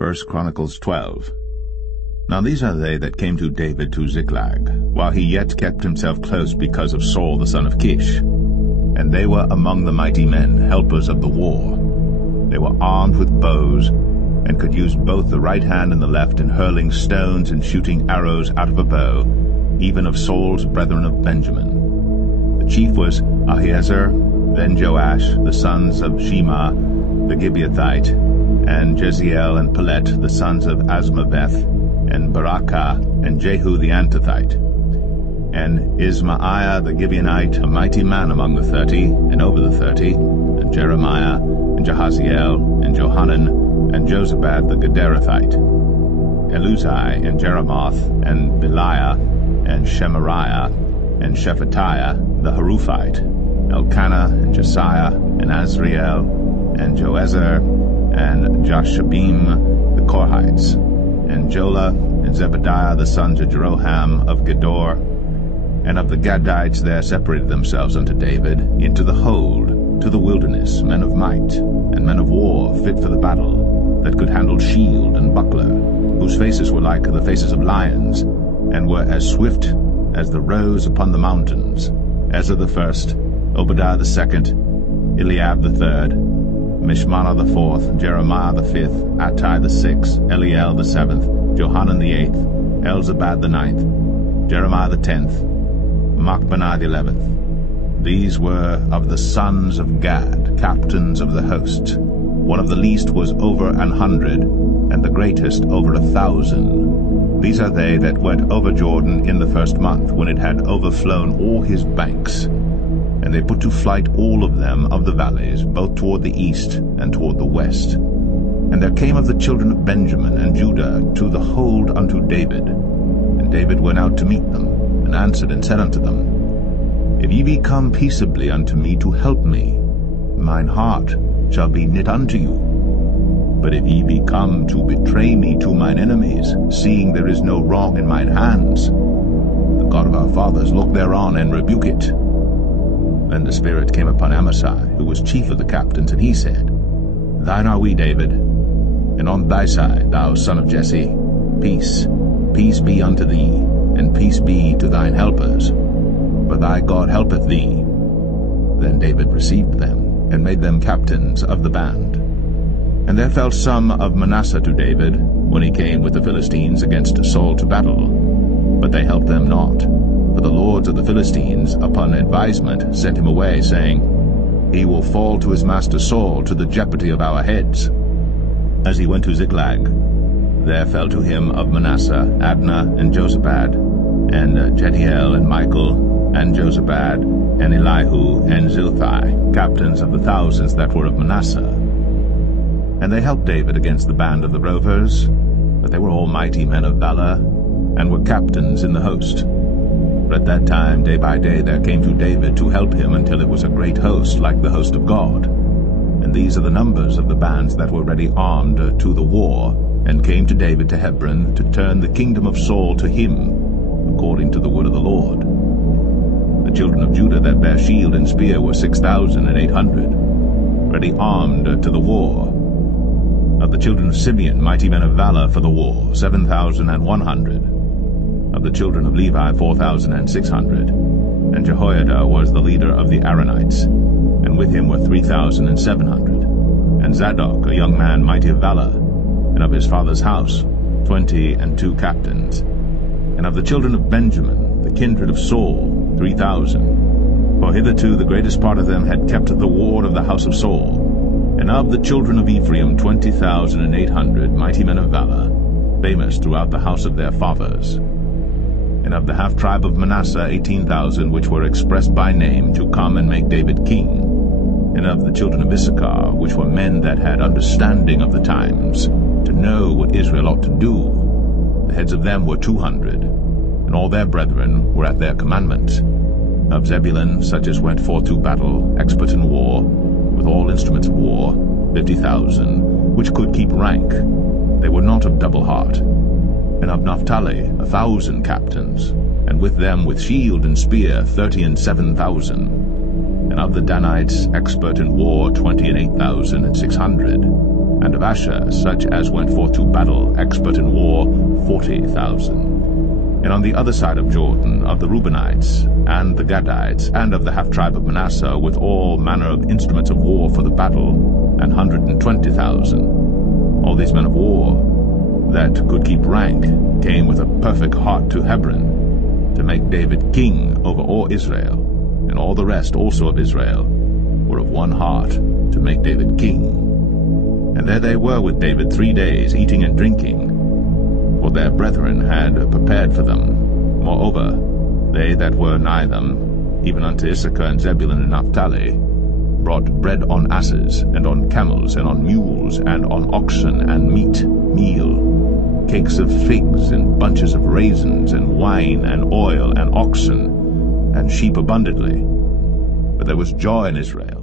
Chronicles 12. Now these are they that came to David to Ziklag, while he yet kept himself close because of Saul the son of Kish. And they were among the mighty men, helpers of the war. They were armed with bows, and could use both the right hand and the left in hurling stones and shooting arrows out of a bow, even of Saul's brethren of Benjamin. The chief was Ahiezer, then Joash, the sons of Shema the Gibeathite, and Jeziel and Pelet, the sons of Asmaveth, and Barakah, and Jehu the Antothite, and Ismaiah the Gibeonite, a mighty man among the 30, and over the 30, and Jeremiah, and Jahaziel, and Johanan, and Jozabad the Gederathite, Eluzai, and Jeremoth, and Beliah, and Shemariah, and Shephatiah the Haruphite, Elkanah, and Josiah, and Azriel, and Joezer, and Jashabim the Korhites, and Jola, and Zebadiah the sons of Jeroham of Gedor. And of the Gadites there separated themselves unto David into the hold, to the wilderness, men of might, and men of war fit for the battle, that could handle shield and buckler, whose faces were like the faces of lions, and were as swift as the roes upon the mountains. Ezra the first, Obadiah the second, Eliab the third, Mishmannah the fourth, Jeremiah the fifth, Attai the sixth, Eliel the seventh, Johanan the eighth, Elzabad the ninth, Jeremiah the 10th, Machbenai the 11th. These were of the sons of Gad, captains of the host. One of the least was over 100, and the greatest over 1,000. These are they that went over Jordan in the first month, when it had overflown all his banks. And they put to flight all of them of the valleys, both toward the east and toward the west. And there came of the children of Benjamin and Judah to the hold unto David. And David went out to meet them, and answered and said unto them, If ye be come peaceably unto me to help me, mine heart shall be knit unto you. But if ye be come to betray me to mine enemies, seeing there is no wrong in mine hands, the God of our fathers look thereon and rebuke it. Then the Spirit came upon Amasai, who was chief of the captains, and he said, Thine are we, David, and on thy side, thou son of Jesse, peace, peace be unto thee, and peace be to thine helpers, for thy God helpeth thee. Then David received them, and made them captains of the band. And there fell some of Manasseh to David, when he came with the Philistines against Saul to battle. But they helped them not, for the lords of the Philistines, upon advisement, sent him away, saying, He will fall to his master Saul, to the jeopardy of our heads. As he went to Ziklag, there fell to him of Manasseh Adnah and Jozabad, and Jediel and Michael, and Jozabad, and Elihu, and Zilthai, captains of the thousands that were of Manasseh. And they helped David against the band of the rovers, but they were all mighty men of valor, and were captains in the host. But at that time, day by day, there came to David to help him, until it was a great host, like the host of God. And these are the numbers of the bands that were ready armed to the war, and came to David to Hebron, to turn the kingdom of Saul to him, according to the word of the Lord. The children of Judah that bare shield and spear were 6,800, ready armed to the war. Of the children of Simeon, mighty men of valor for the war, 7,100. Of the children of Levi, 4,600. And Jehoiada was the leader of the Aaronites, and with him were 3,700. And Zadok, a young man mighty of valor, and of his father's house, 22 captains. And of the children of Benjamin, the kindred of Saul, 3,000. For hitherto the greatest part of them had kept the ward of the house of Saul. And of the children of Ephraim, 20,800 mighty men of valor, famous throughout the house of their fathers. And of the half-tribe of Manasseh 18,000, which were expressed by name, to come and make David king. And of the children of Issachar, which were men that had understanding of the times, to know what Israel ought to do, the heads of them were 200, and all their brethren were at their commandment. Of Zebulun, such as went forth to battle, expert in war, with all instruments of war, 50,000, which could keep rank. They were not of double heart. And of Naphtali 1,000 captains, and with them with shield and spear 37,000. And of the Danites, expert in war, 28,600. and of Asher such as went forth to battle, expert in war, 40,000. And on the other side of Jordan, of the Reubenites, and the Gadites, and of the half-tribe of Manasseh, with all manner of instruments of war for the battle, 120,000. All these men of war that could keep rank came with a perfect heart to Hebron, to make David king over all Israel, and all the rest also of Israel were of one heart to make David king. And there they were with David 3 days, eating and drinking, for their brethren had prepared for them. Moreover, they that were nigh them, even unto Issachar and Zebulun and Naphtali, brought bread on asses, and on camels, and on mules, and on oxen, and meat, meal, cakes of figs, and bunches of raisins, and wine, and oil, and oxen, and sheep abundantly. For there was joy in Israel,